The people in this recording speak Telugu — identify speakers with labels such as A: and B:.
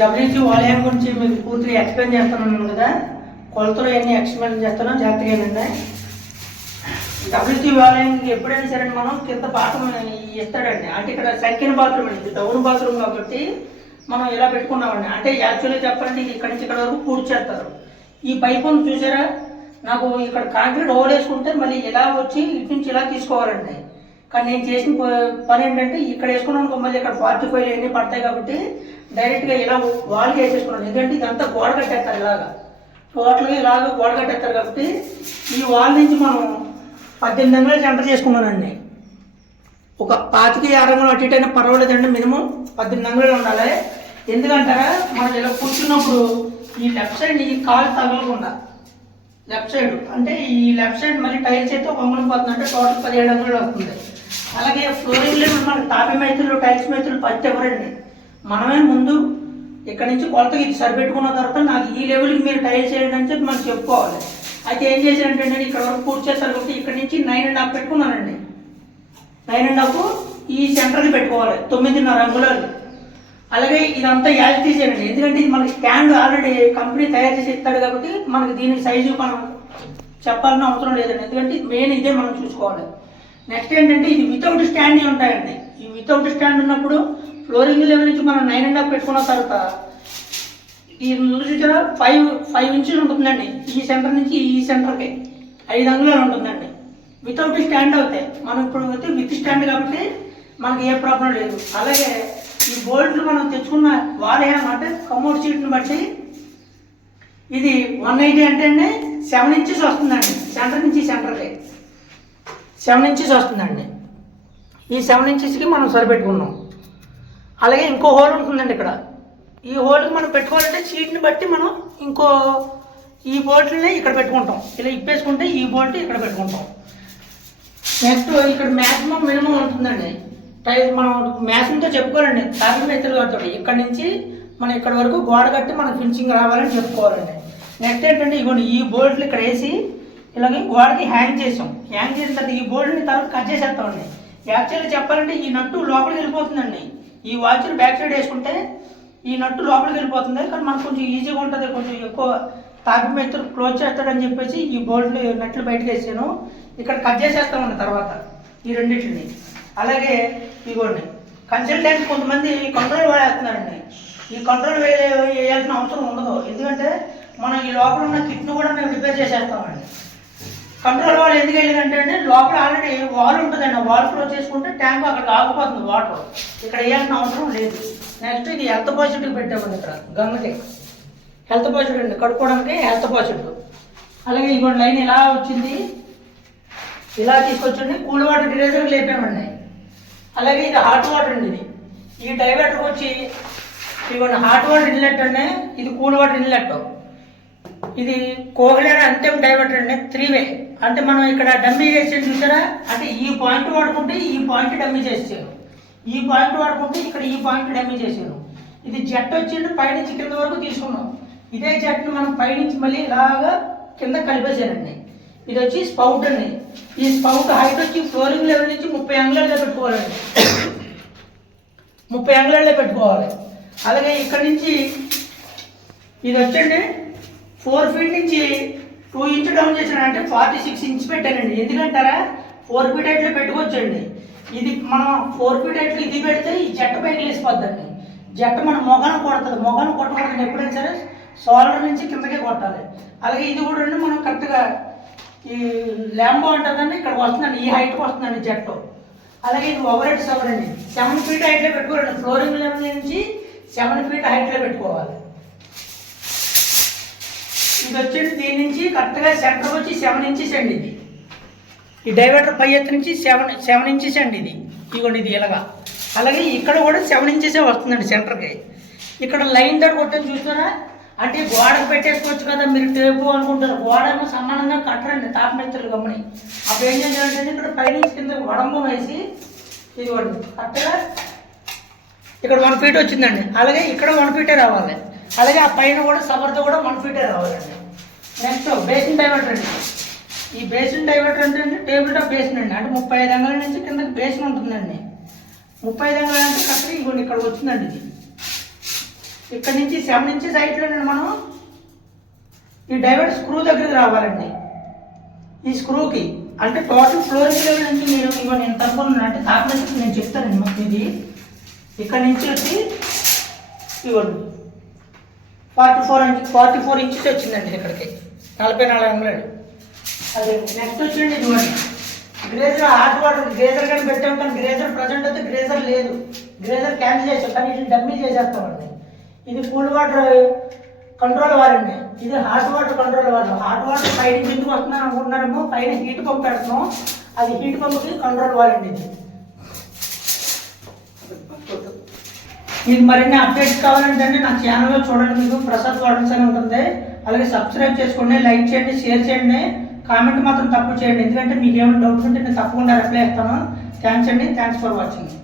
A: డబ్ల్యూసీ వాలయం గురించి మీకు పూర్తిగా ఎక్స్ప్లెయిన్ చేస్తున్నాను కదా. కొలతలు అన్ని ఎక్స్ప్లెయిన్ చేస్తున్నాం జాగ్రత్తగా ఏంటంటే డబ్ల్యూసీ వాలయంకి ఎప్పుడైనా సరే మనం కింద బాత్రూమ్ ఇస్తాడండి. అంటే ఇక్కడ సెకండ్ బాత్రూమ్ అండి. డౌన్ బాత్రూమ్ కాబట్టి మనం ఇలా పెట్టుకున్నామండి? అంటే యాక్చువల్గా చెప్పాలంటే ఇది ఇక్కడి నుంచి ఇక్కడ వరకు పూర్తి చేస్తారు. ఈ పైపును చూసారా? నాకు ఇక్కడ కాంక్రీట్ ఓవర్ వేసుకుంటే మళ్ళీ ఇలా వచ్చి ఇటు నుంచి ఇలా తీసుకోవాలండి. కానీ నేను చేసిన ప- పని ఏంటంటే ఇక్కడ వేసుకున్నాను మళ్ళీ ఇక్కడ ఫార్టీ ఫైవ్ అన్నీ పడతాయి కాబట్టి డైరెక్ట్గా ఇలా వాల్కి వేసేసుకున్నాను. ఎందుకంటే ఇదంతా గోడ కట్టేస్తారు ఇలాగా. టోటల్గా ఇలాగ గోడ కట్టేస్తారు కాబట్టి ఈ వాల్ నుంచి మనం పద్దెనిమిది వందలు సెంటర్ చేసుకున్నానండి. ఒక పాతికి యాభై వందలు అటు ఇటు అయినా పర్వాలేదండి మినిమం పద్దెనిమిది వందలు ఉండాలి. ఎందుకంటారా మనం ఇలా కూర్చున్నప్పుడు ఈ లెఫ్ట్ సైడ్ ఈ కాలు తగలకుండా లెఫ్ట్ సైడ్ అంటే ఈ లెఫ్ట్ సైడ్ మళ్ళీ టైల్స్ అయితే ఒక అంగుళం పోతుంది అంటే టోటల్ పదిహేడు అంగుళాలు వస్తుంది అలాగే ఫ్లోరింగ్లో మన తాపి మైతులు టైల్స్ మైతులు పత్తి ఎవరండి? మనమే ముందు ఇక్కడ నుంచి కొలతకి ఇది సరిపెట్టుకున్న తర్వాత నాకు ఈ లెవెల్కి మీరు టైల్స్ చేయండి అని చెప్పి మనం చెప్పుకోవాలి. అయితే ఏం చేశారంటే నేను ఇక్కడ వరకు పూర్తి చేస్తాను కాబట్టి ఇక్కడ నుంచి నైన్ అండ్ హాఫ్ పెట్టుకున్నానండి. నైన్ అండ్ హాఫ్ ఈ సెంటర్కి పెట్టుకోవాలి తొమ్మిదిన్నర అంగుళాలు. అలాగే ఇదంతా యాజ్ తీసేయండి ఎందుకంటే ఇది మనకి స్టాండ్ ఆల్రెడీ కంపెనీ తయారు చేసి ఇస్తాడు కాబట్టి మనకి దీని సైజు మనం చెప్పాలని అవసరం లేదండి. ఎందుకంటే మెయిన్ ఇదే మనం చూసుకోవాలి. నెక్స్ట్ ఏంటంటే ఇది వితౌట్ స్టాండ్ ఉంటాయండి. ఈ వితౌట్ స్టాండ్ ఉన్నప్పుడు ఫ్లోరింగ్ లెవెల్ నుంచి మనం నైన్ అండ్ హాఫ్ పెట్టుకున్న తర్వాత ఈ చూసారా ఫైవ్ ఫైవ్ ఇంచెస్ ఉంటుందండి. ఈ సెంటర్ నుంచి ఈ సెంటర్కి ఐదు అంగుళాలు ఉంటుందండి. వితౌట్ స్టాండ్ అవుతాయి. మనం ఇప్పుడు అయితే విత్ స్టాండ్ కాబట్టి మనకి ఏ ప్రాబ్లం లేదు. అలాగే ఈ బోల్ట్లు మనం తెచ్చుకున్న వాడేయం అంటే కమోడ్ సీట్ని బట్టి ఇది వన్ ఎయిటీ అంటే సెవెన్ ఇంచెస్ వస్తుందండి. సెంటర్ నుంచి సెంటర్కి సెవెన్ ఇంచెస్ వస్తుందండి. ఈ సెవెన్ ఇంచెస్కి మనం సరిపెట్టుకున్నాం. అలాగే ఇంకో హోల్ ఉంటుందండి ఇక్కడ. ఈ హోల్కి మనం పెట్టుకోవాలంటే సీట్ని బట్టి మనం ఇంకో ఈ బోల్ట్ని ఇక్కడ పెట్టుకుంటాం. ఇలా ఇప్పేసుకుంటే ఈ బోల్ట్ ఇక్కడ పెట్టుకుంటాం. నెక్స్ట్ ఇక్కడ మ్యాక్సిమం మినిమం ఉంటుందండి. టైర్ మనం మ్యాక్సిమంతో చెప్పుకోవాలండి. తాపి మెత్తలు కడతాడు ఇక్కడ నుంచి మనం ఇక్కడ వరకు గోడ కట్టి మనం ఫినిషింగ్ రావాలని చెప్పుకోవాలండి. నెక్స్ట్ ఏంటంటే ఇగోండి ఈ బోల్ట్లు ఇక్కడ వేసి ఇలాగే గోడకి హ్యాంగ్ చేసాం. హ్యాంగ్ చేసిన తర్వాత ఈ బోల్డ్ని తర్వాత కట్ చేసేస్తామండి యాక్చువల్గా చెప్పాలంటే ఈ నట్టు లోపలికి వెళ్ళిపోతుందండి. ఈ వాచ్ని బ్యాక్ సైడ్ వేసుకుంటే ఈ నట్టు లోపలికి వెళ్ళిపోతుంది. కానీ మనకు కొంచెం ఈజీగా ఉంటుంది. కొంచెం ఎక్కువ తాపి మెత్తలు క్లోజ్ చేస్తాడని చెప్పేసి ఈ బోల్ట్లు నట్లు బయటకు వేసాను. ఇక్కడ కట్ చేసేస్తామండి తర్వాత ఈ రెండింటిని. అలాగే ఇదిగోండి కన్సల్టెంట్ కొంతమంది కంట్రోల్ వాడేస్తున్నారండి ఈ కంట్రోల్ వేయాల్సిన అవసరం ఉండదు. ఎందుకంటే మనం ఈ లోపల ఉన్న కిట్ను కూడా మేము రిపేర్ చేసేస్తామండి. కంట్రోల్ వాల్ ఎందుకు వెళ్ళిందంటే అండి లోపల ఆల్రెడీ వాల్ ఉంటుందండి వాల్ క్లోజ్ చేసుకుంటే ట్యాంక్ అక్కడ ఆగిపోతుంది వాటర్. ఇక్కడ వేయాల్సిన అవసరం లేదు. నెక్స్ట్ ఇది హెల్త్ పాజిటివ్ పెట్టామండి ఇక్కడ గంగకి. హెల్త్ పాజిటివ్ అండి కడుక్కోవడానికి హెల్త్ పాజిటివ్ అలాగే ఇదిగోండి లైన్ ఇలా వచ్చింది? ఇలా తీసుకొచ్చండి కూల్ వాటర్ డిరైజర్ లేపామండి. అలాగే ఇది హాట్ వాటర్ అండి ఇది. ఈ డైవర్టర్కి వచ్చి ఇదిగోండి హాట్ వాటర్ ఇన్లెట్ అండి ఇది కూల్ వాటర్ ఇన్లెట్ ఇది కోహ్లేర్ అంతిమ డైవర్టర్ అండి త్రీ వే అంటే మనం ఇక్కడ డమ్మీ చేసి చూసారా? అంటే ఈ పాయింట్ వాడుకుంటే ఈ పాయింట్ డమ్మీ చేసారు ఈ పాయింట్ వాడుకుంటే ఇక్కడ ఈ పాయింట్ డమ్మీ చేశారు ఇది జట్ వచ్చిండు పైనుంచి కింద వరకు తీసుకున్నాం. ఇదే జట్ను మనం పైనుంచి మళ్ళీ ఇలాగా కింద కలిపేసారండి ఇది వచ్చి స్పౌట్ అండి. ఈ స్పౌట్ హైట్ వచ్చి ఫ్లోరింగ్ లెవెల్ నుంచి ముప్పై అంగుళాల్లో పెట్టుకోవాలండి. ముప్పై అంగుళాల్లో పెట్టుకోవాలి. అలాగే ఇక్కడ నుంచి ఇది వచ్చండి. ఫోర్ ఫీట్ నుంచి టూ ఇంచ్ డౌన్ చేశానంటే ఫార్టీ సిక్స్ ఇంచ్ పెట్టానండి. ఎందుకంటారా? ఫోర్ ఫీట్ హైట్లో పెట్టుకోవచ్చండి. ఇది మనం ఫోర్ ఫీట్ హైట్లో ఇది పెడితే ఈ జట్ట పైకి లేసిపోద్దండి. జట్ట మన మొగాను కొడుతుంది. మొగాను కొట్టకూడదు ఎప్పుడైనా సరే. సోలర్ నుంచి కిందకే కొట్టాలి. అలాగే ఇది కూడా రండి మనం కరెక్ట్గా ఈ ల్యాంబో ఉంటుందండి ఇక్కడికి వస్తుందండి. ఈ హైట్కి వస్తుందండి జట్టు. అలాగే ఇది ఓవర్ హెడ్ సవర్ అండి సెవెన్ ఫీట్ హైట్లో పెట్టుకోరండి ఫ్లోరింగ్ లెవెల్ నుంచి సెవెన్ ఫీట్ హైట్లో పెట్టుకోవాలి. ఇది వచ్చేసి దీని నుంచి కరెక్ట్గా సెంటర్ వచ్చి సెవెన్ ఇంచెస్ అండి ఇది. ఈ డైవర్టర్ పై ఎత్తు నుంచి సెవెన్ సెవెన్ ఇంచెస్ అండి ఇది. ఇదిగోండి ఇది ఇలాగా. అలాగే ఇక్కడ కూడా సెవెన్ ఇంచెసే వస్తుందండి సెంటర్కి ఇక్కడ లైన్ తోటి కొట్టని చూస్తారా అంటే గోడకు పెట్టేసుకోవచ్చు కదా మీరు టేపు అనుకుంటారు. గోడ ఏమో సమానంగా కట్టరండి తాపమెత్తలు గమని. అప్పుడు ఏం చేయాలంటే ఇక్కడ పైనుంచి కింద వడంబం వేసి ఇదిగోండి కరెక్ట్గా ఇక్కడ వన్ ఫీట్ వచ్చిందండి. అలాగే ఇక్కడ వన్ ఫీటే రావాలి. అలాగే ఆ పైన కూడా సబర్తో కూడా వన్ ఫీటే రావాలండి. నెక్స్ట్ బేసిన్ డైవర్టర్ అండి. ఈ బేసిన్ డైవర్టర్ అంటే అండి టేబుల్ టాప్ బేసిన్ అండి. అంటే ముప్పై ఐదు అంగళాల నుంచి కిందకి బేసిన్ ఉంటుందండి. ముప్పై ఐదు అంగళాల నుంచి కరెక్ట్గా ఇంకొన్ని ఇక్కడ వచ్చిందండి ఇది. ఇక్కడ నుంచి సెవెన్ ఇంచెస్ హైట్లోనండి మనం. ఈ డైవర్ట్ స్క్రూ దగ్గరికి రావాలండి. ఈ స్క్రూకి అంటే టోటల్ ఫ్లోరింగ్ లెవెల్ నుంచి మీరు ఇవ్వ నేను తప్పకుండా అంటే కాకపోతే నేను చెప్తానండి మొత్తం ఇది. ఇక్కడ నుంచి వచ్చి ఇవ్వండి. Forty four inch forty four inches వచ్చిందండి ఇక్కడికి. నలభై నాలుగు అంగుళాలు అదే నెక్స్ట్ వచ్చింది ఇదిగోండి. గ్రేజర్ హాట్ వాటర్ గ్రేజర్ కానీ పెట్టాం కానీ గ్రేజర్ ప్రజెంట్ అయితే గ్రేజర్ లేదు. గ్రేజర్ క్యాన్సిల్ చేసాం కానీ ఇది డమ్మీ చేసేస్తామండి. ఇది కూల్ వాటర్ కంట్రోల్ వారండి ఇది hot water control water hot water పైన ఎందుకు వస్తున్నాను అనుకుంటున్నారేమో పైన హీట్ పంప్ పెడుతున్నాం అది హీట్ పంప్కి కంట్రోల్ వారండి ఇది. మీకు మరిన్ని అప్డేట్స్ కావాలంటే అండి నా ఛానల్లో చూడండి. మీకు ప్రసాద్ వాడన్స్ అని ఉంటుంది. అలాగే సబ్స్క్రైబ్ చేసుకోండి లైక్ చేయండి షేర్ చేయండి. కామెంట్ మాత్రం తప్పు చేయండి. ఎందుకంటే మీకు ఏమైనా డౌట్స్ ఉంటే నేను తప్పకుండా రిప్లై ఇస్తాను థ్యాంక్స్ అండి. Thanks for watching